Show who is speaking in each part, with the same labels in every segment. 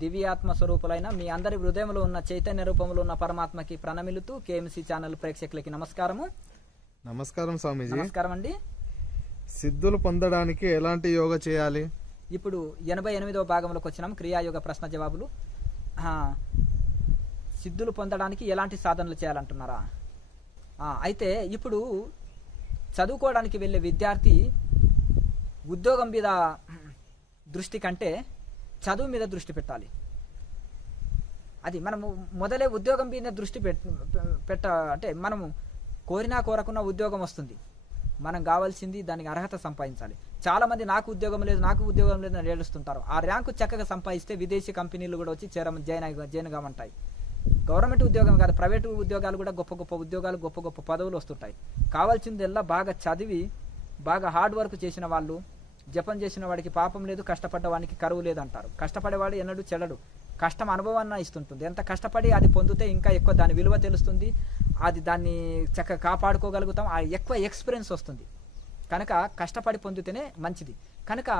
Speaker 1: దివ్యాత్మ స్వరూపులైన మీ అందరి హృదయంలో ఉన్న చైతన్య రూపంలో ఉన్న పరమాత్మకి ప్రణమిలుతూ కేఎంసీ ఛానల్ ప్రేక్షకులకి నమస్కారము.
Speaker 2: నమస్కారం స్వామీజీ.
Speaker 1: నమస్కారం అండి.
Speaker 2: సిద్ధులు పొందడానికి ఎలాంటి యోగ చేయాలి?
Speaker 1: ఇప్పుడు ఎనభై ఎనిమిదవ భాగంలోకి వచ్చినాం క్రియాయోగ ప్రశ్న జవాబులు. సిద్ధులు పొందడానికి ఎలాంటి సాధనలు చేయాలంటున్నారా? అయితే ఇప్పుడు చదువుకోవడానికి వెళ్ళే విద్యార్థి ఉద్యోగం మీద దృష్టి కంటే చదువు మీద దృష్టి పెట్టాలి. అది మనము మొదలే ఉద్యోగం మీద దృష్టి పెట్ పెట్ట అంటే మనము కోరినా కోరకున్న ఉద్యోగం వస్తుంది. మనం కావాల్సింది దానికి అర్హత సంపాదించాలి. చాలామంది నాకు ఉద్యోగం లేదు నాకు ఉద్యోగం లేదు అని ఏడుస్తుంటారు. ఆ ర్యాంకు చక్కగా సంపాదిస్తే విదేశీ కంపెనీలు కూడా వచ్చి చేర జైన్ జైన్ కామంటాయి గవర్నమెంట్ ఉద్యోగం కాదు ప్రైవేటు ఉద్యోగాలు కూడా గొప్ప గొప్ప ఉద్యోగాలు గొప్ప గొప్ప పదవులు వస్తుంటాయి. కావాల్సిందల్లా బాగా చదివి బాగా హార్డ్ వర్క్ చేసిన వాళ్ళు జపం చేసిన వాడికి పాపం లేదు కష్టపడ్డ వాడికి కరువు లేదు అంటారు కష్టపడేవాడు ఎన్నడూ చెడడు. కష్టం అనుభవాన్ని ఇస్తుంటుంది. ఎంత కష్టపడి అది పొందితే ఇంకా ఎక్కువ దాని విలువ తెలుస్తుంది. అది దాన్ని చక్కగా కాపాడుకోగలుగుతాం. ఆ ఎక్కువ ఎక్స్పీరియన్స్ వస్తుంది. కనుక కష్టపడి పొందితేనే మంచిది. కనుక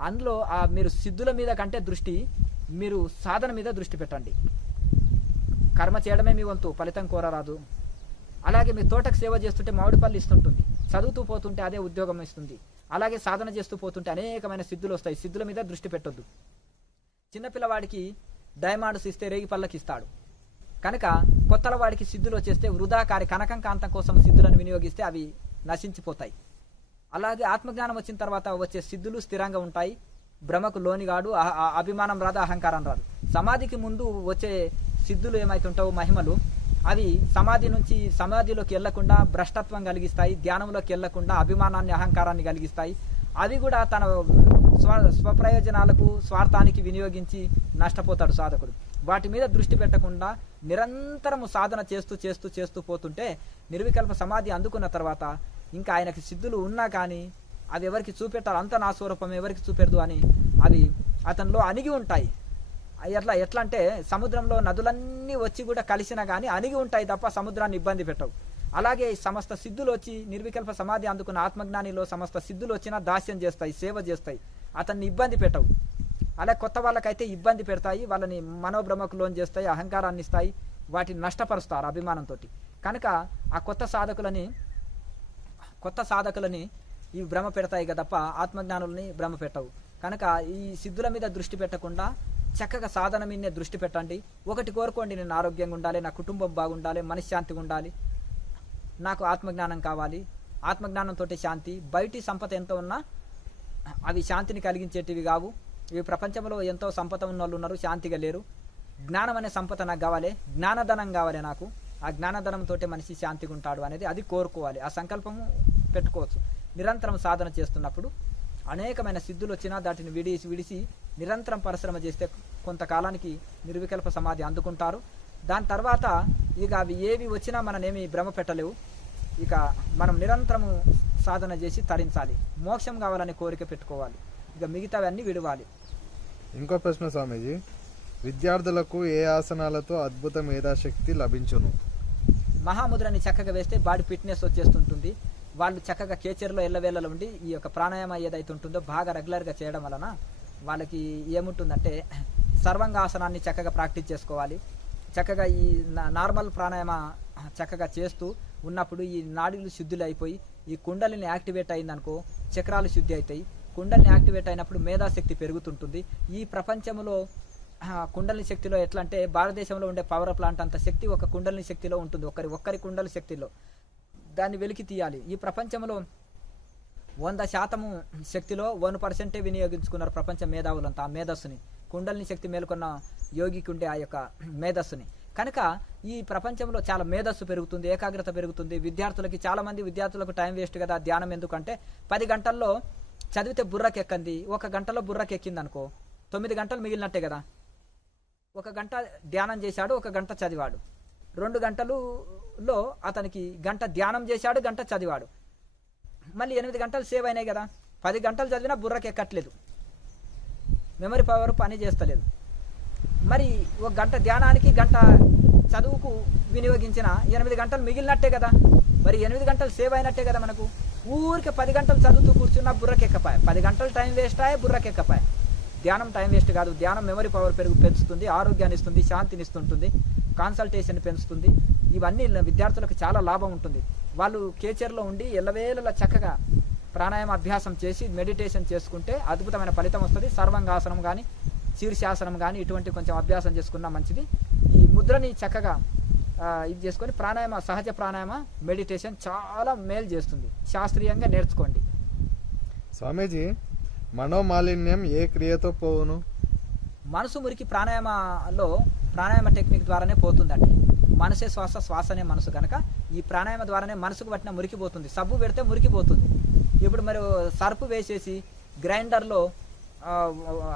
Speaker 1: అందులో ఆ మీరు సిద్ధుల మీద కంటే దృష్టి మీరు సాధన మీద దృష్టి పెట్టండి. కర్మ చేయడమే మీ వంతు ఫలితం కోరరాదు. అలాగే మీ తోటకు సేవ చేస్తుంటే మామిడి పళ్ళు ఇస్తుంటుంది. చదువుతూ పోతుంటే అదే ఉద్యోగం ఇస్తుంది. అలాగే సాధన చేస్తూ పోతుంటే అనేకమైన సిద్ధులు వస్తాయి. సిద్ధుల మీద దృష్టి పెట్టొద్దు. చిన్నపిల్లవాడికి డైమాండ్స్ ఇస్తే రేగి పళ్ళకి ఇస్తాడు. కనుక కొత్తల వాడికి సిద్ధులు వచ్చేస్తే వృధాకారి కనకం కాంతం కోసం సిద్ధులను వినియోగిస్తే అవి నశించిపోతాయి. అలాగే ఆత్మజ్ఞానం వచ్చిన తర్వాత వచ్చే సిద్ధులు స్థిరంగా ఉంటాయి. భ్రమకు లోనిగాడు కాడు అభిమానం రాదు అహంకారం రాదు. సమాధికి ముందు వచ్చే సిద్ధులు ఏమైతుంటావు మహిమలు అవి సమాధి నుంచి సమాధిలోకి వెళ్ళకుండా భ్రష్టత్వం కలిగిస్తాయి ధ్యానంలోకి వెళ్ళకుండా అభిమానాన్ని అహంకారాన్ని కలిగిస్తాయి. అవి కూడా తన స్వ స్వప్రయోజనాలకు స్వార్థానికి వినియోగించి నష్టపోతాడు సాధకుడు. వాటి మీద దృష్టి పెట్టకుండా నిరంతరము సాధన చేస్తూ చేస్తూ చేస్తూ పోతుంటే నిర్వికల్ప సమాధి అందుకున్న తర్వాత ఇంకా ఆయనకి సిద్ధులు ఉన్నా కానీ అవి ఎవరికి చూపెట్టాలి అంత నా స్వరూపం ఎవరికి చూపెడదు అని అవి అతనిలో అణిగి ఉంటాయి. ఎట్లా ఎట్లా అంటే సముద్రంలో నదులన్నీ వచ్చి కూడా కలిసినా కానీ అణిగి ఉంటాయి తప్ప సముద్రాన్ని ఇబ్బంది పెట్టవు. అలాగే సమస్త సిద్ధులు వచ్చి నిర్వికల్ప సమాధి అందుకున్న ఆత్మజ్ఞానిలో సమస్త సిద్ధులు వచ్చినా దాస్యం చేస్తాయి సేవ చేస్తాయి. అతన్ని ఇబ్బంది పెట్టవు. అలా కొత్త వాళ్ళకైతే ఇబ్బంది పెడతాయి వాళ్ళని మనోభ్రమకు లోన్ చేస్తాయి అహంకారాన్ని ఇస్తాయి వాటిని నష్టపరుస్తారు అభిమానంతో కనుక ఆ కొత్త సాధకులని కొత్త సాధకులని ఇవి భ్రమ పెడతాయి కదా తప్ప ఆత్మజ్ఞానుల్ని భ్రమ పెట్టవు. కనుక ఈ సిద్ధుల మీద దృష్టి పెట్టకుండా చక్కగా సాధన మీదనే దృష్టి పెట్టండి. ఒకటి కోరుకోండి నేను ఆరోగ్యంగా ఉండాలి నా కుటుంబం బాగుండాలి మనశ్శాంతిగా ఉండాలి. నాకు ఆత్మజ్ఞానం కావాలి. ఆత్మజ్ఞానంతో శాంతి. బయటి సంపద ఎంత ఉన్నా అవి శాంతిని కలిగించేటివి కావు. ఇవి ప్రపంచంలో ఎంతో సంపద ఉన్న వాళ్ళు ఉన్నారు శాంతిగా లేరు. జ్ఞానం అనే సంపద నాకు కావాలి. జ్ఞానధనం కావాలి నాకు. ఆ జ్ఞానధనంతో మనిషి శాంతిగా ఉంటాడు అనేది అది కోరుకోవాలి. ఆ సంకల్పము పెట్టుకోవచ్చు. నిరంతరం సాధన చేస్తున్నప్పుడు అనేకమైన సిద్ధులు వచ్చినా దాటిని విడిసి విడిసి నిరంతరం పరిశ్రమ చేస్తే కొంతకాలానికి నిర్వికల్ప సమాధి అందుకుంటారు. దాని తర్వాత ఇక అవి ఏవి వచ్చినా మననేమి భ్రమ పెట్టలేవు. ఇక మనం నిరంతరము సాధన చేసి తరించాలి. మోక్షం కావాలని కోరిక పెట్టుకోవాలి. ఇక మిగతావన్నీ విడవాలి.
Speaker 2: ఇంకో ప్రశ్న స్వామీజీ విద్యార్థులకు ఏ ఆసనాలతో అద్భుత మేధాశక్తి లభించును?
Speaker 1: మహాముద్రని చక్కగా వేస్తే బాడీ ఫిట్నెస్ వచ్చేస్తుంటుంది. వాళ్ళు చక్కగా కేచర్లో ఎల్లవేళలో ఉండి ఈ యొక్క ప్రాణాయామ ఏదైతే ఉంటుందో బాగా రెగ్యులర్గా చేయడం వలన వాళ్ళకి ఏముంటుందంటే సర్వంగాసనాన్ని చక్కగా ప్రాక్టీస్ చేసుకోవాలి. చక్కగా ఈ నార్మల్ ప్రాణాయామ చక్కగా చేస్తూ ఉన్నప్పుడు ఈ నాడీలు శుద్ధులు అయిపోయి ఈ కుండలిని యాక్టివేట్ అయిందనుకో చక్రాలు శుద్ధి అవుతాయి కుండలిని యాక్టివేట్ అయినప్పుడు మేధాశక్తి పెరుగుతుంటుంది. ఈ ప్రపంచంలో కుండలిని శక్తిలో ఎట్లా అంటే భారతదేశంలో ఉండే పవర్ ప్లాంట్ అంత శక్తి ఒక కుండలిని శక్తిలో ఉంటుంది. ఒకరి ఒక్కరి కుండలి శక్తిలో. దాన్ని వెలికి తీయాలి. ఈ ప్రపంచంలో వంద శాతము శక్తిలో వన్ పర్సెంటే వినియోగించుకున్నారు ప్రపంచ మేధావులంతా ఆ మేధస్సుని. కుండలిని శక్తి మేలుకొన్న యోగికి ఉండే ఆ యొక్క మేధస్సుని. కనుక ఈ ప్రపంచంలో చాలా మేధస్సు పెరుగుతుంది ఏకాగ్రత పెరుగుతుంది. విద్యార్థులకి చాలామంది విద్యార్థులకు టైం వేస్ట్ కదా ధ్యానం ఎందుకంటే పది గంటల్లో చదివితే బుర్రకెక్కంది ఒక గంటలో బుర్రకెక్కింది అనుకో తొమ్మిది గంటలు మిగిలినట్టే కదా. ఒక గంట ధ్యానం చేశాడు ఒక గంట చదివాడు. రెండు గంటలు లో అతనికి గంట ధ్యానం చేశాడు గంట చదివాడు. మళ్ళీ ఎనిమిది గంటలు సేవ్ అయినాయి కదా. పది గంటలు చదివినా బుర్రకి ఎక్కట్లేదు మెమరీ పవర్ పని చేస్తలేదు. మరి ఒక గంట ధ్యానానికి గంట చదువుకు వినియోగించిన ఎనిమిది గంటలు మిగిలినట్టే కదా? మరి ఎనిమిది గంటలు సేవ్ అయినట్టే కదా మనకు? ఊరికి పది గంటలు చదువుతూ కూర్చున్నా బుర్రకెక్కపాయ. పది గంటలు టైం వేస్ట్ అయ్యే బుర్రకెక్కపాయ. ధ్యానం టైం వేస్ట్ కాదు. ధ్యానం మెమరీ పవర్ పెరుగు పెంచుతుంది ఆరోగ్యాన్ని ఇస్తుంది శాంతిని ఇస్తుంటుంది కాన్సల్టేషన్ పెంచుతుంది. ఇవన్నీ విద్యార్థులకు చాలా లాభం ఉంటుంది. వాళ్ళు కేచర్లో ఉండి ఎల్లవేళలా చక్కగా ప్రాణాయామ అభ్యాసం చేసి మెడిటేషన్ చేసుకుంటే అద్భుతమైన ఫలితం వస్తుంది. సర్వంగాసనం కానీ శీర్షాసనం కానీ ఇటువంటి కొంచెం అభ్యాసం చేసుకున్నా మంచిది. ఈ ముద్రని చక్కగా ఇది చేసుకొని ప్రాణాయామ సహజ ప్రాణాయామ మెడిటేషన్ చాలా మేలు చేస్తుంది. శాస్త్రీయంగా నేర్చుకోండి.
Speaker 2: స్వామీజీ మనోమాలిన్యం ఏ క్రియతో పోవును?
Speaker 1: మనసు మురికి ప్రాణాయామలో ప్రాణాయామ టెక్నిక్ ద్వారానే పోతుందండి. మనసే శ్వాస శ్వాసనే మనసు కనుక ఈ ప్రాణాయామ ద్వారానే మనసుకు పట్టిన మురికి పోతుంది సబ్బు పెడితే మురికి పోతుంది ఇప్పుడు మరి సర్పు వేసేసి గ్రైండర్లో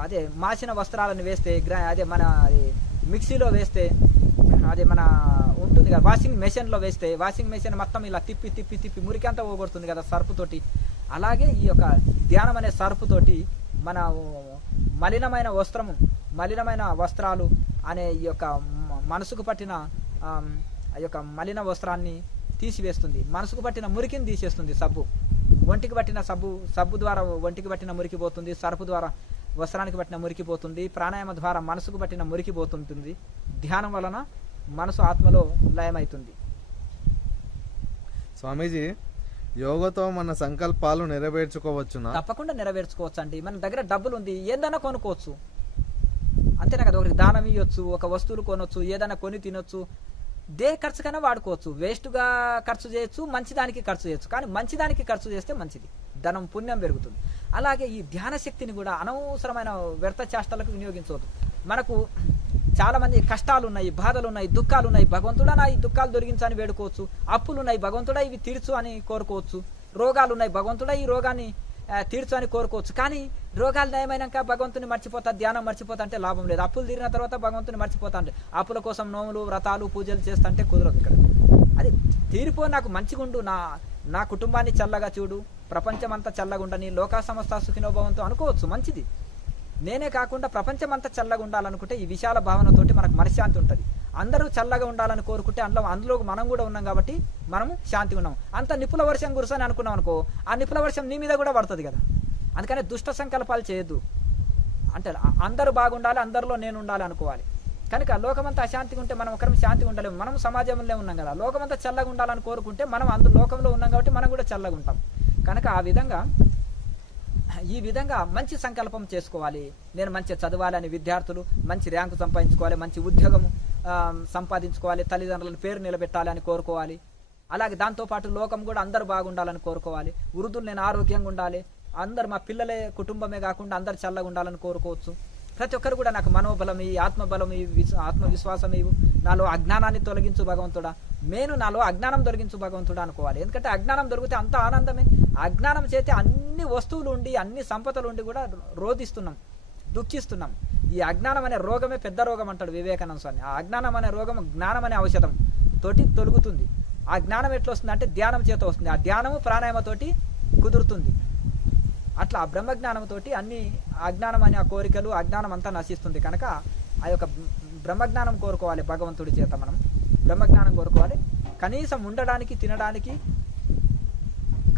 Speaker 1: అదే మాసిన వస్త్రాలను వేస్తే గ్రై అదే మన అది మిక్సీలో వేస్తే అదే మన ఉంటుంది కదా వాషింగ్ మెషిన్లో వేస్తే వాషింగ్ మెషిన్ మొత్తం ఇలా తిప్పి తిప్పి తిప్పి మురికి అంతా పోగొడుతుంది కదా సర్పుతోటి అలాగే ఈ యొక్క ధ్యానం అనే సర్పుతోటి మన మలినమైన వస్త్రము మలినమైన వస్త్రాలు అనే ఈ యొక్క మనసుకు పట్టిన ఈ ఆ యొక్క మలిన వస్త్రాన్ని తీసివేస్తుంది. మనసుకు పట్టిన మురికిని తీసేస్తుంది సబ్బు. ఒంటికి పట్టిన సబ్బు సబ్బు ద్వారా ఒంటికి పట్టిన మురికి పోతుంది సర్పు ద్వారా వస్త్రానికి పట్టిన మురికి పోతుంది ప్రాణాయామ ద్వారా మనసుకు పట్టిన మురికి పోతుంటుంది ధ్యానం వలన మనసు ఆత్మలో లయమవుతుంది
Speaker 2: స్వామీజీ యోగతో మన సంకల్పాలు నెరవేర్చుకోవచ్చునా?
Speaker 1: తప్పకుండా నెరవేర్చుకోవచ్చు అండి మన దగ్గర డబ్బులు ఉంది ఏదైనా కొనుక్కోవచ్చు. అంతేనా కదా ఒకరికి దానం ఇవ్వచ్చు ఒక వస్తువులు కొనొచ్చు ఏదైనా కొని తినొచ్చు దే ఖర్చుకైనా వాడుకోవచ్చు. వేస్ట్గా ఖర్చు చేయొచ్చు మంచిదానికి ఖర్చు చేయొచ్చు. కానీ మంచిదానికి ఖర్చు చేస్తే మంచిది. ధనం పుణ్యం పెరుగుతుంది. అలాగే ఈ ధ్యాన శక్తిని కూడా అనవసరమైన వ్యర్థ చేష్టలకు వినియోగించవద్దు. మనకు చాలామంది కష్టాలు ఉన్నాయి బాధలు ఉన్నాయి దుఃఖాలు ఉన్నాయి భగవంతుడా నా ఈ దుఃఖాలు దొరికించని వేడుకోవచ్చు. అప్పులు ఉన్నాయి భగవంతుడా ఇవి తీర్చు అని కోరుకోవచ్చు. రోగాలు ఉన్నాయి భగవంతుడా ఈ రోగాన్ని తీర్చు అని కోరుకోవచ్చు. కానీ రోగాలు నయమైనాక భగవంతుని మర్చిపోతా ధ్యానం మర్చిపోతా అంటే లాభం లేదు. అప్పులు తీరిన తర్వాత భగవంతుని మర్చిపోతా అంటే అప్పుల కోసం నోములు వ్రతాలు పూజలు చేస్తా అంటే కుదరదు ఇక్కడ. అది తీరిపో నాకు మంచిగుండు నా నా కుటుంబాన్ని చల్లగా చూడు ప్రపంచం అంతా చల్లగా ఉండని లోకా సంస్థ సుఖినోభవంతో అనుకోవచ్చు మంచిది. నేనే కాకుండా ప్రపంచం అంతా చల్లగా ఉండాలనుకుంటే ఈ విశాల భావనతోటి మనకు మనశ్శాంతి ఉంటుంది. అందరూ చల్లగా ఉండాలని కోరుకుంటే అందులో అందులో మనం కూడా ఉన్నాం కాబట్టి మనము శాంతిగా ఉన్నాం. అంత నిపుల వర్షం కురుసని అనుకున్నాం అనుకో ఆ నిపుల వర్షం నీ మీద కూడా పడుతుంది కదా. అందుకనే దుష్ట సంకల్పాలు చేయొద్దు. అంటే అందరూ బాగుండాలి అందరిలో నేను ఉండాలి అనుకోవాలి. కనుక లోకమంతా అశాంతిగా ఉంటే మనం ఒకరం శాంతిగా ఉండలేము. మనం సమాజంలో ఉన్నాం కదా. లోకమంతా చల్లగా ఉండాలని కోరుకుంటే మనం అందు లోకంలో ఉన్నాం కాబట్టి మనం కూడా చల్లగా ఉంటాం. కనుక ఆ విధంగా ఈ విధంగా మంచి సంకల్పం చేసుకోవాలి. నేను మంచి చదవాలని విద్యార్థులు మంచి ర్యాంకు సంపాదించుకోవాలి మంచి ఉద్యోగము సంపాదించుకోవాలి తల్లిదండ్రులను పేరు నిలబెట్టాలి అని కోరుకోవాలి. అలాగే దాంతోపాటు లోకం కూడా అందరు బాగుండాలని కోరుకోవాలి. వృద్ధులు నేను ఆరోగ్యంగా ఉండాలి. అందరు మా పిల్లలే కుటుంబమే కాకుండా అందరు చల్లగా ఉండాలని కోరుకోవచ్చు. ప్రతి ఒక్కరు కూడా నాకు మనోబలం ఈ ఆత్మబలం ఈ ఆత్మవిశ్వాసం ఇవ్వు. నాలో అజ్ఞానాన్ని తొలగించు భగవంతుడా. నేను నాలో అజ్ఞానం తొలగించు భగవంతుడా అనుకోవాలి. ఎందుకంటే అజ్ఞానం దొరికితే అంత ఆనందమే. అజ్ఞానం చేతే అన్ని వస్తువులు ఉండి అన్ని సంపదలు ఉండి కూడా రోధిస్తున్నాం దుఃఖిస్తున్నాం. ఈ అజ్ఞానం అనే రోగమే పెద్ద రోగం అంటాడు వివేకానంద స్వామి. ఆ అజ్ఞానం అనే రోగం జ్ఞానం అనే ఔషధం తోటి తొలుగుతుంది. ఆ జ్ఞానం ఎట్లా వస్తుంది అంటే ధ్యానం చేత వస్తుంది. ఆ ధ్యానము ప్రాణాయామతోటి కుదురుతుంది. అట్లా ఆ బ్రహ్మజ్ఞానంతోటి అన్ని అజ్ఞానం అనే ఆ కోరికలు అజ్ఞానం అంతా నశిస్తుంది కనుక ఆ యొక్క బ్రహ్మజ్ఞానం కోరుకోవాలి భగవంతుడి చేత మనం. బ్రహ్మజ్ఞానం కోరుకోవాలి. కనీసం ఉండడానికి తినడానికి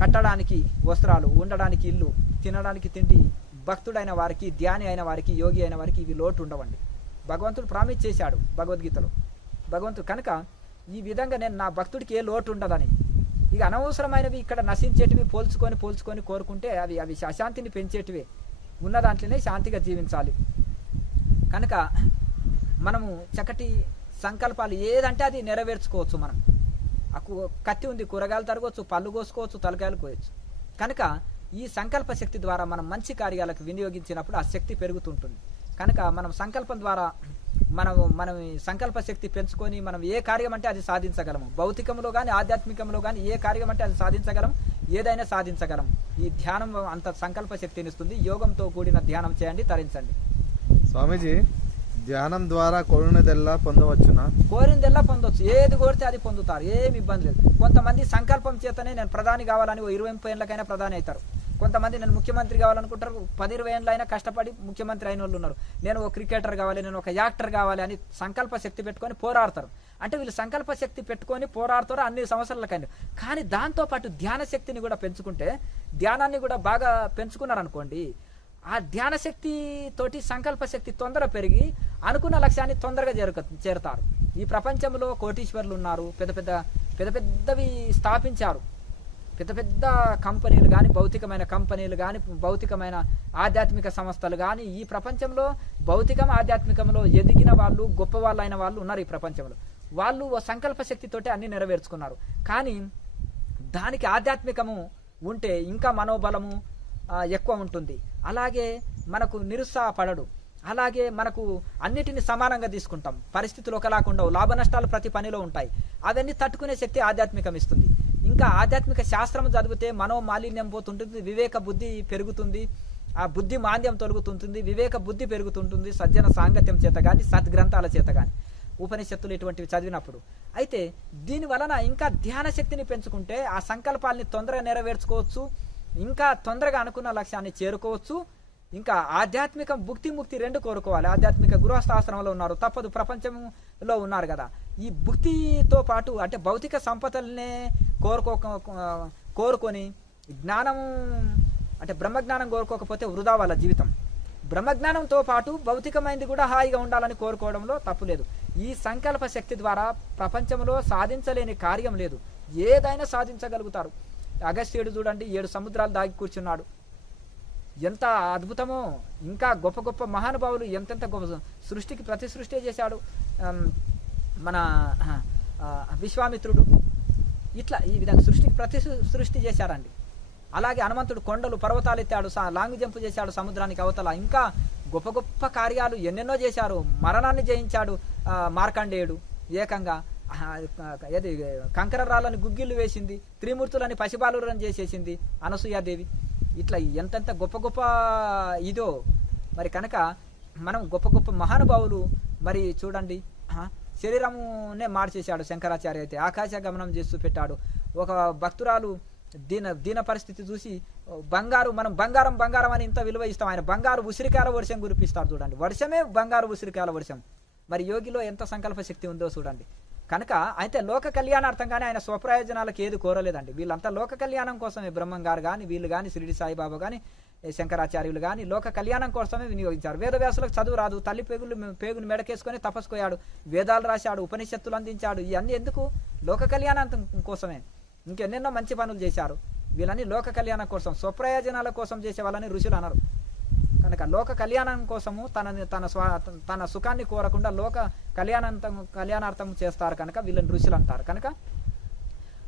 Speaker 1: కట్టడానికి వస్త్రాలు ఉండడానికి ఇల్లు తినడానికి తిండి భక్తుడైన వారికి ధ్యాని అయిన వారికి యోగి అయిన వారికి ఇవి లోటు ఉండవండి. భగవంతుడు ప్రామిస్ చేశాడు భగవద్గీతలో. భగవంతుడు కనుక ఈ విధంగా నేను నా భక్తుడికి ఏ లోటు ఉండదని ఇక అనవసరమైనవి ఇక్కడ నశించేటివి పోల్చుకొని పోల్చుకొని కోరుకుంటే అవి అవి అశాంతిని పెంచేటివి. ఉన్న దాంట్లోనే శాంతిగా జీవించాలి. కనుక మనము చక్కటి సంకల్పాలు ఏదంటే అది నెరవేర్చుకోవచ్చు మనం. ఆ కు- కత్తి ఉంది కూరగాయలు తరగవచ్చు పళ్ళు కోసుకోవచ్చు తలకాయలు కోయచ్చు. కనుక ఈ సంకల్ప శక్తి ద్వారా మనం మంచి కార్యాలకు వినియోగించినప్పుడు ఆ శక్తి పెరుగుతుంటుంది. కనుక మనం సంకల్పం ద్వారా మనం మనం సంకల్ప శక్తి పెంచుకొని మనం ఏ కార్యం అంటే అది సాధించగలము. భౌతికంలో కానీ ఆధ్యాత్మికంలో కానీ ఏ కార్యం అంటే అది సాధించగలం ఏదైనా సాధించగలం ఈ ధ్యానం అంత సంకల్ప శక్తిని ఇస్తుంది. యోగంతో కూడిన ధ్యానం చేయండి తరించండి.
Speaker 2: స్వామీజీ ధ్యానం ద్వారా కోరినదెల్లా పొందవచ్చునా?
Speaker 1: కోరిందెల్లా పొందొచ్చు. ఏది కోరితే అది పొందుతారు. ఏమి ఇబ్బంది లేదు. కొంతమంది సంకల్పం చేతనే నేను ప్రధాని కావాలని ఓ ఇరవై ముప్పై ఏళ్ళకైనా ప్రధాని అవుతారు. కొంతమంది నేను ముఖ్యమంత్రి కావాలనుకుంటారు పది ఇరవై ఏళ్ళైనా కష్టపడి ముఖ్యమంత్రి అయిన వాళ్ళు ఉన్నారు. నేను ఒక క్రికెటర్ కావాలి నేను ఒక యాక్టర్ కావాలి అని సంకల్ప శక్తి పెట్టుకొని పోరాడతారు. అంటే వీళ్ళు సంకల్ప శక్తి పెట్టుకొని పోరాడతారు అన్ని సంవత్సరాలకైనా. కానీ దాంతోపాటు ధ్యాన శక్తిని కూడా పెంచుకుంటే ధ్యానాన్ని కూడా బాగా పెంచుకున్నారనుకోండి ఆ ధ్యాన శక్తి తోటి సంకల్ప శక్తి తొందర పెరిగి అనుకున్న లక్ష్యాన్ని తొందరగా చేరుక చేరుతారు. ఈ ప్రపంచంలో కోటీశ్వర్లు ఉన్నారు పెద్ద పెద్ద పెద్ద పెద్దవి స్థాపించారు. పెద్ద పెద్ద కంపెనీలు కానీ భౌతికమైన కంపెనీలు కానీ భౌతికమైన ఆధ్యాత్మిక సంస్థలు కానీ ఈ ప్రపంచంలో భౌతికం ఆధ్యాత్మికంలో ఎదిగిన వాళ్ళు గొప్ప వాళ్ళు అయిన వాళ్ళు ఉన్నారు ఈ ప్రపంచంలో. వాళ్ళు ఓ సంకల్ప శక్తితోటి అన్ని నెరవేర్చుకున్నారు. కానీ దానికి ఆధ్యాత్మికము ఉంటే ఇంకా మనోబలము ఎక్కువ ఉంటుంది. అలాగే మనకు నిరుత్సాహపడడు. అలాగే మనకు అన్నిటిని సమానంగా తీసుకుంటాం. పరిస్థితులు ఒకలాగా ఉండవు. లాభ నష్టాలు ప్రతి పనిలో ఉంటాయి. అవన్నీ తట్టుకునే శక్తి ఆధ్యాత్మికం ఇస్తుంది. ఇంకా ఆధ్యాత్మిక శాస్త్రం చదివితే మనో మాలిన్యం పోతుంటుంది వివేక బుద్ధి పెరుగుతుంది ఆ బుద్ధి మాంద్యం తొలుగుతుంటుంది వివేక బుద్ధి పెరుగుతుంటుంది సజ్జన సాంగత్యం చేత కానీ సద్గ్రంథాల చేత కానీ ఉపనిషత్తులు ఇటువంటివి చదివినప్పుడు. అయితే దీని వలన ఇంకా ధ్యాన శక్తిని పెంచుకుంటే ఆ సంకల్పాల్ని తొందరగా నెరవేర్చుకోవచ్చు ఇంకా తొందరగా అనుకున్న లక్ష్యాన్ని చేరుకోవచ్చు ఇంకా ఆధ్యాత్మిక భుక్తి ముక్తి రెండు కోరుకోవాలి. ఆధ్యాత్మిక గృహస్థాశ్రమంలో ఉన్నారు తప్పదు ప్రపంచంలో ఉన్నారు కదా. ఈ భుక్తితో పాటు అంటే భౌతిక సంపదలనే కోరుకో కోరుకొని జ్ఞానము అంటే బ్రహ్మజ్ఞానం కోరుకోకపోతే వృధా వాళ్ళ జీవితం. బ్రహ్మజ్ఞానంతో పాటు భౌతికమైనది కూడా హాయిగా ఉండాలని కోరుకోవడంలో తప్పు లేదు. ఈ సంకల్ప శక్తి ద్వారా ప్రపంచంలో సాధించలేని కార్యం లేదు. ఏదైనా సాధించగలుగుతారు. అగస్త్యుడు చూడండి ఏడు సముద్రాలు దాగి కూర్చున్నాడు. ఎంత అద్భుతమో ఇంకా గొప్ప గొప్ప మహానుభావులు ఎంతెంత గొప్ప సృష్టికి ప్రతి సృష్టి చేశాడు మన విశ్వామిత్రుడు. ఇట్లా ఈ విధంగా సృష్టికి ప్రతి సృష్టి చేశారండి. అలాగే హనుమంతుడు కొండలు పర్వతాలు ఎత్తాడు లాంగ్ జంప్ చేశాడు సముద్రానికి అవతల. ఇంకా గొప్ప గొప్ప కార్యాలు ఎన్నెన్నో చేశారు. మరణాన్ని జయించాడు మార్కండేయుడు. ఏకంగా ఏది కంకర రాళ్ళని గుగ్గిళ్ళు వేసింది త్రిమూర్తులని పసిబాలురని చేసేసింది అనసూయాదేవి. ఇట్లా ఎంతెంత గొప్ప గొప్ప ఇదో. మరి కనుక మనం గొప్ప గొప్ప మహానుభావులు మరి చూడండి శరీరమునే మార్చేశాడు శంకరాచార్య అయితే. ఆకాశ గమనం చేస్తూ పెట్టాడు. ఒక భక్తురాలు దీన దీన పరిస్థితి చూసి బంగారు మనం బంగారం బంగారం అని ఇంత విలువ ఇస్తాం. ఆయన బంగారు ఉసిరికాయల వర్షం కురిపిస్తాడు చూడండి. వర్షమే బంగారు ఉసిరికాయల వర్షం. మరి యోగిలో ఎంత సంకల్ప శక్తి ఉందో చూడండి. కనుక అయితే లోక కళ్యాణార్థంగానే ఆయన స్వప్రయోజనాలకు ఏది కోరలేదండి. వీళ్ళంతా లోక కళ్యాణం కోసమే. బ్రహ్మం గారు కానీ వీళ్ళు కానీ షిరిడి సాయిబాబా కానీ శంకరాచార్యులు కానీ లోక కళ్యాణం కోసమే వినియోగించారు. వేదవ్యాసులకు చదువు రాదు. తల్లి పేగులు పేగుని మెడకేసుకొని తపస్కోయాడు వేదాలు రాశాడు. ఉపనిషత్తులు అందించాడు. ఇవన్నీ ఎందుకు? లోక కళ్యాణం కోసమే. ఇంకెన్నెన్నో మంచి పనులు చేశారు. వీళ్ళని లోక కళ్యాణం కోసం స్వప్రయోజనాల కోసం చేసే వాళ్ళని ఋషులు అన్నారు కనుక లోక కళ్యాణం కోసము తనని తన స్వా తన సుఖాన్ని కోరకుండా లోక కళ్యాణాంతం కళ్యాణార్థం చేస్తారు కనుక వీళ్ళని ఋషులు అంటారు. కనుక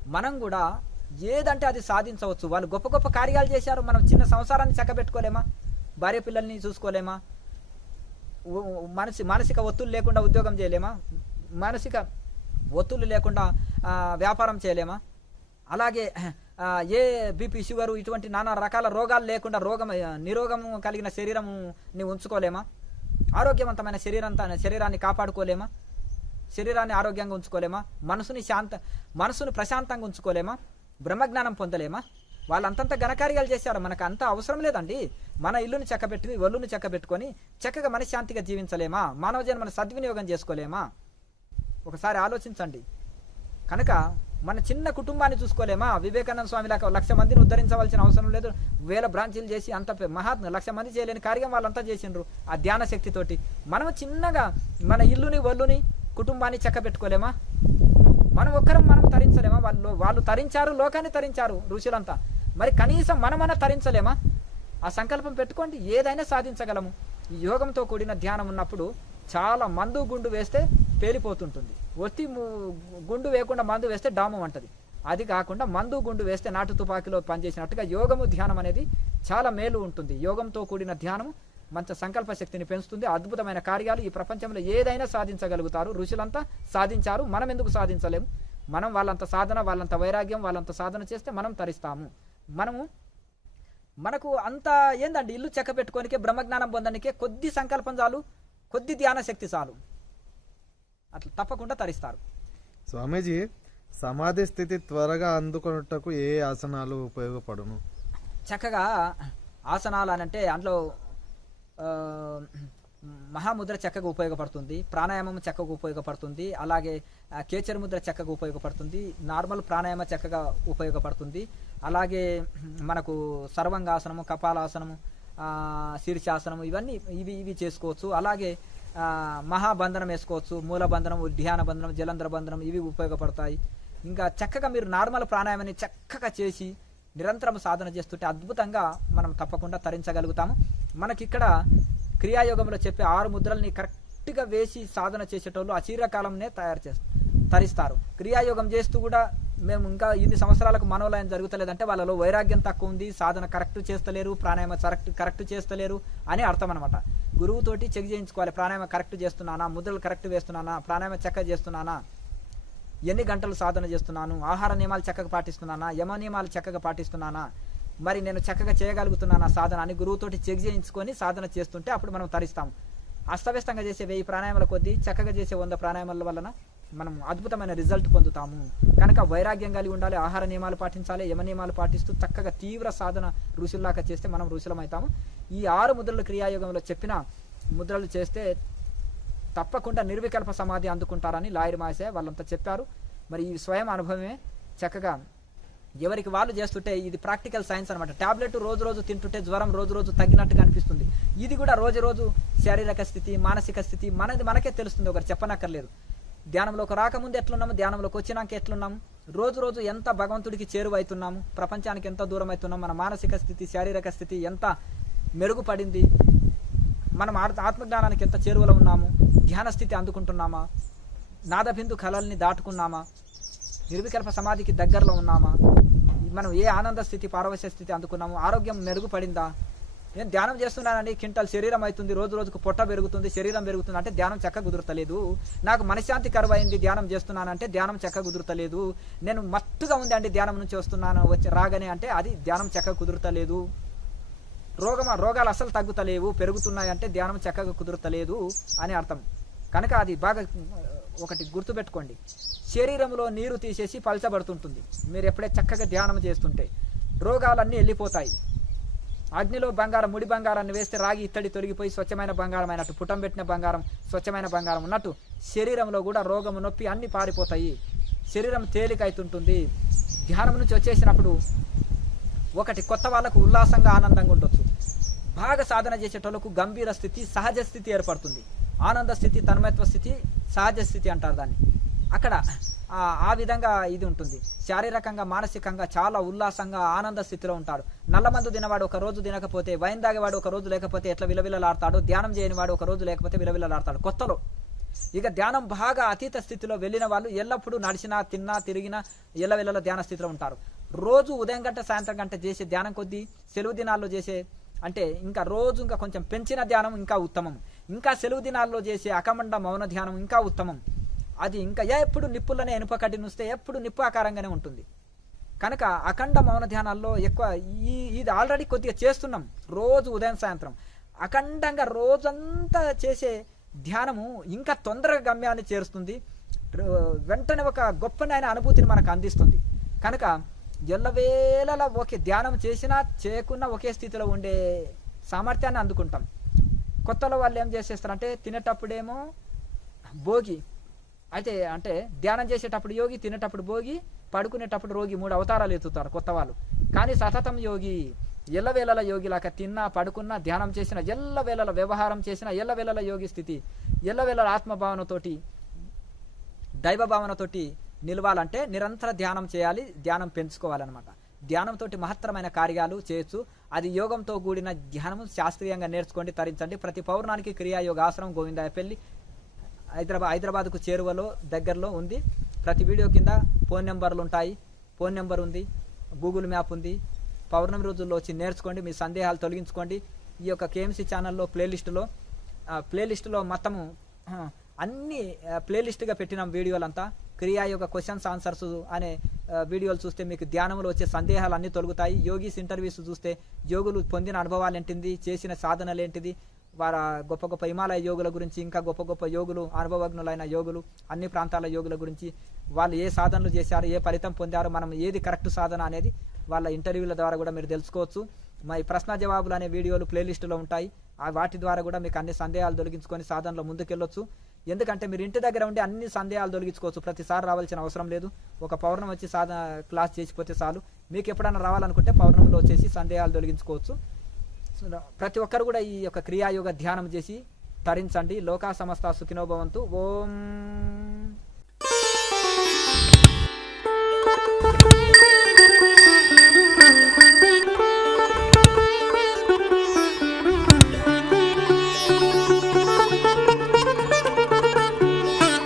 Speaker 1: మనం కూడా ఏదంటే అది సాధించవచ్చు. వాళ్ళు గొప్ప గొప్ప కార్యాలు చేశారు. మనం చిన్న సంసారాన్ని చక్కబెట్టుకోలేమా? భార్య పిల్లల్ని చూసుకోలేమా? మనసి మానసిక ఒత్తులు లేకుండా ఉద్యోగం చేయలేమా? మానసిక ఒత్తులు లేకుండా వ్యాపారం చేయలేమా? అలాగే ఏ బీపీ షుగరు ఇటువంటి నానా రకాల రోగాలు లేకుండా రోగం నిరోగము కలిగిన శరీరముని ఉంచుకోలేమా? ఆరోగ్యవంతమైన శరీరంతా శరీరాన్ని కాపాడుకోలేమా? శరీరాన్ని ఆరోగ్యంగా ఉంచుకోలేమా? మనసుని శాంత మనసును ప్రశాంతంగా ఉంచుకోలేమా? బ్రహ్మజ్ఞానం పొందలేమా? వాళ్ళంతంత ఘనకార్యాలు చేశారు మనకు అంత అవసరం లేదండి. మన ఇల్లుని చక్కబెట్టి ఒళ్ళుని చక్కబెట్టుకొని చక్కగా మనశ్శాంతిగా జీవించలేమా? మానవ జన్మను సద్వినియోగం చేసుకోలేమా? ఒకసారి ఆలోచించండి. కనుక మన చిన్న కుటుంబాన్ని చూసుకోలేమా? వివేకానంద స్వామి లాగా లక్ష మందిని ఉద్ధరించవలసిన అవసరం లేదు. వేల బ్రాంచీలు చేసి అంత మహాత్మ లక్ష మంది చేయలేని కార్యం వాళ్ళంతా చేసిండ్రు ఆ ధ్యాన శక్తితోటి మనం చిన్నగా మన ఇల్లుని ఒళ్ళుని కుటుంబాన్ని చక్కబెట్టుకోలేమా? మనం ఒక్క వాళ్ళు తరించారు లోకాన్ని తరించారు ఋషులంతా. మరి కనీసం మనమన తరించలేమా? ఆ సంకల్పం పెట్టుకోండి ఏదైనా సాధించగలము. ఈ యోగంతో కూడిన ధ్యానం ఉన్నప్పుడు చాలా మందు గుండు వేస్తే పేలిపోతుంటుంది. ఒత్తి గుండు వేయకుండా మందు వేస్తే డామం అంటది అది కాకుండా మందు గుండు వేస్తే నాటు తుపాకీలో పనిచేసినట్టుగా యోగము ధ్యానం అనేది చాలా మేలు ఉంటుంది. యోగంతో కూడిన ధ్యానం మంచి సంకల్ప శక్తిని పెంచుతుంది. అద్భుతమైన కార్యాలు ఈ ప్రపంచంలో ఏదైనా సాధించగలుగుతారు. ఋషులంతా సాధించారు మనం ఎందుకు సాధించలేము? మనం వాళ్ళంత సాధన వాళ్ళంత వైరాగ్యం వాళ్ళంత సాధన చేస్తే మనం తరిస్తాము. మనము మనకు అంత ఏందండి? ఇల్లు చెక్క పెట్టుకోనికే బ్రహ్మజ్ఞానం పొందడానికే కొద్ది సంకల్పం చాలు కొద్ది ధ్యాన శక్తి చాలు. అట్లా తప్పకుండా తరిస్తారు.
Speaker 2: స్వామీజీ సమాధి స్థితి త్వరగా అందుకొనుటకు ఏ ఆసనాలు ఉపయోగపడును?
Speaker 1: చక్కగా ఆసనాలు అని అంటే అందులో మహాముద్ర చక్కగా ఉపయోగపడుతుంది ప్రాణాయామం చక్కగా ఉపయోగపడుతుంది అలాగే కేచర్ ముద్ర చక్కగా ఉపయోగపడుతుంది నార్మల్ ప్రాణాయామ చక్కగా ఉపయోగపడుతుంది అలాగే మనకు సర్వంగాసనము కపాలాసనము శీర్షాసనము ఇవన్నీ ఇవి ఇవి చేసుకోవచ్చు అలాగే మహాబంధనం వేసుకోవచ్చు మూలబంధనం ధ్యాన బంధనం జలంధ్ర బంధనం ఇవి ఉపయోగపడతాయి. ఇంకా చక్కగా మీరు నార్మల్ ప్రాణాయామాన్ని చక్కగా చేసి నిరంతరం సాధన చేస్తుంటే అద్భుతంగా మనం తప్పకుండా తరించగలుగుతాము. మనకిక్కడ క్రియాయోగంలో చెప్పే ఆరు ముద్రల్ని కరెక్ట్గా వేసి సాధన చేసేటోళ్ళు అచీరకాలంనే తయారు చేస్తారు తరిస్తారు. క్రియాయోగం చేస్తూ కూడా మేము ఇంకా ఇన్ని సంవత్సరాలకు మనోలయం జరుగుతలేదంటే వాళ్ళలో వైరాగ్యం తక్కువ ఉంది సాధన కరెక్ట్ చేస్తలేరు ప్రాణాయామ కరెక్ట్ కరెక్ట్ చేస్తలేరు అని అర్థం అనమాట గురువుతోటి చెక్ చేయించుకోవాలి ప్రాణాయామ కరెక్ట్ చేస్తున్నానా ముద్రలు కరెక్ట్ వేస్తున్నానా ప్రాణాయామ చక్కగా చేస్తున్నానా ఎన్ని గంటలు సాధన చేస్తున్నాను ఆహార నియమాలు చక్కగా పాటిస్తున్నానా యమ నియమాలు చక్కగా పాటిస్తున్నానా మరి నేను చక్కగా చేయగలుగుతున్నానా సాధన అని గురువుతోటి చెక్ చేయించుకొని సాధన చేస్తుంటే అప్పుడు మనం తరిస్తాం అస్తవ్యస్తంగా చేసే వెయ్యి ప్రాణాయామాల కొద్దీ చక్కగా చేసే వంద ప్రాణాయామాల వలన మనం అద్భుతమైన రిజల్ట్ పొందుతాము. కనుక వైరాగ్యం కలిగి ఉండాలి ఆహార నియమాలు పాటించాలి యమ నియమాలు పాటిస్తూ చక్కగా తీవ్ర సాధన ఋషుల్లాగా చేస్తే మనం ఋషులమవుతాము ఈ ఆరు ముద్రలు క్రియాయోగంలో చెప్పిన ముద్రలు చేస్తే తప్పకుండా నిర్వికల్ప సమాధి అందుకుంటారని లాయర్ మాసే వాళ్ళంతా చెప్పారు. మరి ఈ స్వయం అనుభవమే చక్కగా ఎవరికి వాళ్ళు చేస్తుంటే ఇది ప్రాక్టికల్ సైన్స్ అనమాట టాబ్లెట్ రోజు రోజు తింటుంటే జ్వరం రోజు రోజు తగ్గినట్టుగా అనిపిస్తుంది. ఇది కూడా రోజు రోజు శారీరక స్థితి మానసిక స్థితి మనది మనకే తెలుస్తుంది. ఒకరు చెప్పనక్కర్లేదు. ధ్యానంలోకి రాకముందు ఎట్లున్నాము? ధ్యానంలోకి వచ్చినాక ఎట్లున్నాము? రోజు రోజు ఎంత భగవంతుడికి చేరువైతున్నాము? ప్రపంచానికి ఎంత దూరం అవుతున్నాం మన మానసిక స్థితి శారీరక స్థితి ఎంత మెరుగుపడింది? మనం ఆత్మజ్ఞానానికి ఎంత చేరువలో ఉన్నాము? ధ్యాన స్థితి అందుకుంటున్నామా? నాదబిందు కళల్ని దాటుకున్నామా? నిర్వికల్ప సమాధికి దగ్గరలో ఉన్నామా? మనం ఏ ఆనంద స్థితి పారవశ్య స్థితి అందుకున్నాము ఆరోగ్యం మెరుగుపడిందా? నేను ధ్యానం చేస్తున్నానండి కింటల్ శరీరం అవుతుంది రోజు రోజుకు పొట్ట పెరుగుతుంది శరీరం పెరుగుతుంది అంటే ధ్యానం చక్క కుదురతలేదు. నాకు మనశ్శాంతి కరువైంది ధ్యానం చేస్తున్నానంటే ధ్యానం చక్క కుదురతలేదు. నేను మత్తుగా ఉంది అండి ధ్యానం నుంచి వస్తున్నాను వచ్చి రాగానే అంటే అది ధ్యానం చక్క కుదురతలేదు. రోగమ రోగాలు అసలు తగ్గుతలేవు పెరుగుతున్నాయంటే ధ్యానం చక్కగా కుదురతలేదు అని అర్థం. కనుక అది బాగా ఒకటి గుర్తుపెట్టుకోండి. శరీరంలో నీరు తీసేసి పలచబడుతుంటుంది. మీరు ఎప్పుడే చక్కగా ధ్యానం చేస్తుంటే రోగాలన్నీ వెళ్ళిపోతాయి. అగ్నిలో బంగారం ముడి బంగారాన్ని వేస్తే రాగి ఇత్తడి తొలగిపోయి స్వచ్ఛమైన బంగారం అయినట్టు పుటం పెట్టిన బంగారం స్వచ్ఛమైన బంగారం ఉన్నట్టు శరీరంలో కూడా రోగము నొప్పి అన్నీ పారిపోతాయి. శరీరం తేలికైతుంటుంది. ధ్యానం నుంచి వచ్చేసినప్పుడు ఒకటి కొత్త వాళ్ళకు ఉల్లాసంగా ఆనందంగా ఉండొచ్చు. బాగా సాధన చేసేటోళ్ళకు గంభీర స్థితి సహజ స్థితి ఏర్పడుతుంది. ఆనంద స్థితి తన్మయత్వ స్థితి సహజ స్థితి అంటారు దాన్ని. అక్కడ ఆ విధంగా ఇది ఉంటుంది. శారీరకంగా మానసికంగా చాలా ఉల్లాసంగా ఆనంద స్థితిలో ఉంటాడు. నల్లమందు తినవాడు ఒక రోజు తినకపోతే వైన్ తాగేవాడు ఒక రోజు లేకపోతే ఎట్లా విలవిలలాడతాడు? ధ్యానం చేయనివాడు ఒక రోజు లేకపోతే విలవిలలాడతాడు. కొత్తలో. ఇక ధ్యానం బాగా అతీత స్థితిలో వెళ్ళిన వాళ్ళు ఎల్లప్పుడూ నడిచినా తిన్నా తిరిగినా ఎల్లవెల్లలో ధ్యాన స్థితిలో ఉంటారు. రోజు ఉదయం గంట సాయంత్రం గంట చేసే ధ్యానం కొద్దీ సెలవు దినాల్లో చేసే అంటే ఇంకా రోజు ఇంకా కొంచెం పెంచిన ధ్యానం ఇంకా ఉత్తమం. ఇంకా సెలవు దినాల్లో చేసే అకమండ మౌన ధ్యానం ఇంకా ఉత్తమం. అది ఇంకా ఎప్పుడు నిప్పులనే ఎనుపకడ్డి నుస్తే ఎప్పుడు నిప్పు ఆకారంగానే ఉంటుంది. కనుక అఖండ మౌన ధ్యానాల్లో ఎక్కువ ఈ ఇది ఆల్రెడీ కొద్దిగా చేస్తున్నాం. రోజు ఉదయం సాయంత్రం. అఖండంగా రోజంతా చేసే ధ్యానము ఇంకా తొందరగా గమ్యాన్ని చేరుస్తుంది. వెంటనే ఒక గొప్పనైన అనుభూతిని మనకు అందిస్తుంది. కనుక ఎల్లవేళలా ఒకే ధ్యానం చేసినా చేయకున్నా ఒకే స్థితిలో ఉండే సామర్థ్యాన్ని అందుకుంటాం. కొత్తలో వాళ్ళు ఏం చేసేస్తారంటే తినేటప్పుడేమో భోగి. అయితే అంటే ధ్యానం చేసేటప్పుడు యోగి తినేటప్పుడు భోగి పడుకునేటప్పుడు రోగి మూడు అవతారాలు ఎత్తుతారు కొత్త వాళ్ళు. కానీ సతతం యోగి ఎల్లవేళల యోగిలాగా తిన్నా పడుకున్నా ధ్యానం చేసిన ఎల్లవేళల వ్యవహారం చేసిన ఎల్లవేళల యోగి స్థితి ఎల్లవేళల ఆత్మభావనతోటి దైవభావనతోటి నిలవాలంటే నిరంతర ధ్యానం చేయాలి ధ్యానం పెంచుకోవాలన్నమాట. ధ్యానంతో మహత్తరమైన కార్యాలు చేయొచ్చు. అది యోగంతో కూడిన ధ్యానం శాస్త్రీయంగా నేర్చుకోండి తరించండి. ప్రతి పౌర్ణానికి క్రియాయోగ ఆశ్రమం గోవిందాయపల్లి హైదరాబాద్ హైదరాబాద్కు చేరువలో దగ్గరలో ఉంది. ప్రతి వీడియో కింద ఫోన్ నెంబర్లు ఉంటాయి. ఫోన్ నెంబర్ ఉంది గూగుల్ మ్యాప్ ఉంది. పౌర్ణమి రోజుల్లో వచ్చి నేర్చుకోండి మీ సందేహాలు తొలగించుకోండి. ఈ యొక్క కేఎంసీ ఛానల్లో ప్లేలిస్టులో ప్లేలిస్టులో మొత్తము అన్ని ప్లేలిస్ట్గా పెట్టినాం వీడియోలంతా. క్రియాయోగ క్వశ్చన్స్ ఆన్సర్స్ అనే వీడియోలు చూస్తే మీకు ధ్యానంలో వచ్చే సందేహాలు అన్నీ తొలుగుతాయి. యోగీస్ ఇంటర్వ్యూస్ చూస్తే యోగులు పొందిన అనుభవాలు ఏంటిది చేసిన సాధనలు ఏంటిది వారి గొప్ప గొప్ప హిమాలయ యోగుల గురించి ఇంకా గొప్ప గొప్ప యోగులు అనుభవజ్ఞులైన యోగులు అన్ని ప్రాంతాల యోగుల గురించి వాళ్ళు ఏ సాధనలు చేశారు ఏ ఫలితం పొందారు మనం ఏది కరెక్ట్ సాధన అనేది వాళ్ళ ఇంటర్వ్యూల ద్వారా కూడా మీరు తెలుసుకోవచ్చు. మా ఈ ప్రశ్న జవాబులు అనే వీడియోలు ప్లేలిస్టులో ఉంటాయి. ఆ వాటి ద్వారా కూడా మీకు అన్ని సందేహాలు తొలగించుకొని సాధనలో ముందుకెళ్ళొచ్చు. ఎందుకంటే మీరు ఇంటి దగ్గర ఉండి అన్ని సందేహాలు తొలగించుకోవచ్చు. ప్రతిసారి రావాల్సిన అవసరం లేదు. ఒక పౌర్ణం వచ్చి సాధన క్లాస్ చేసిపోతే చాలు. మీకు ఎప్పుడైనా రావాలనుకుంటే పౌర్ణంలో వచ్చేసి సందేహాలు తొలగించుకోవచ్చు. ప్రతి ఒక్కరు కూడా ఈ యొక్క క్రియాయోగ ధ్యానం చేసి తరించండి. లోకా సమస్త సుఖినోభవంతు ఓం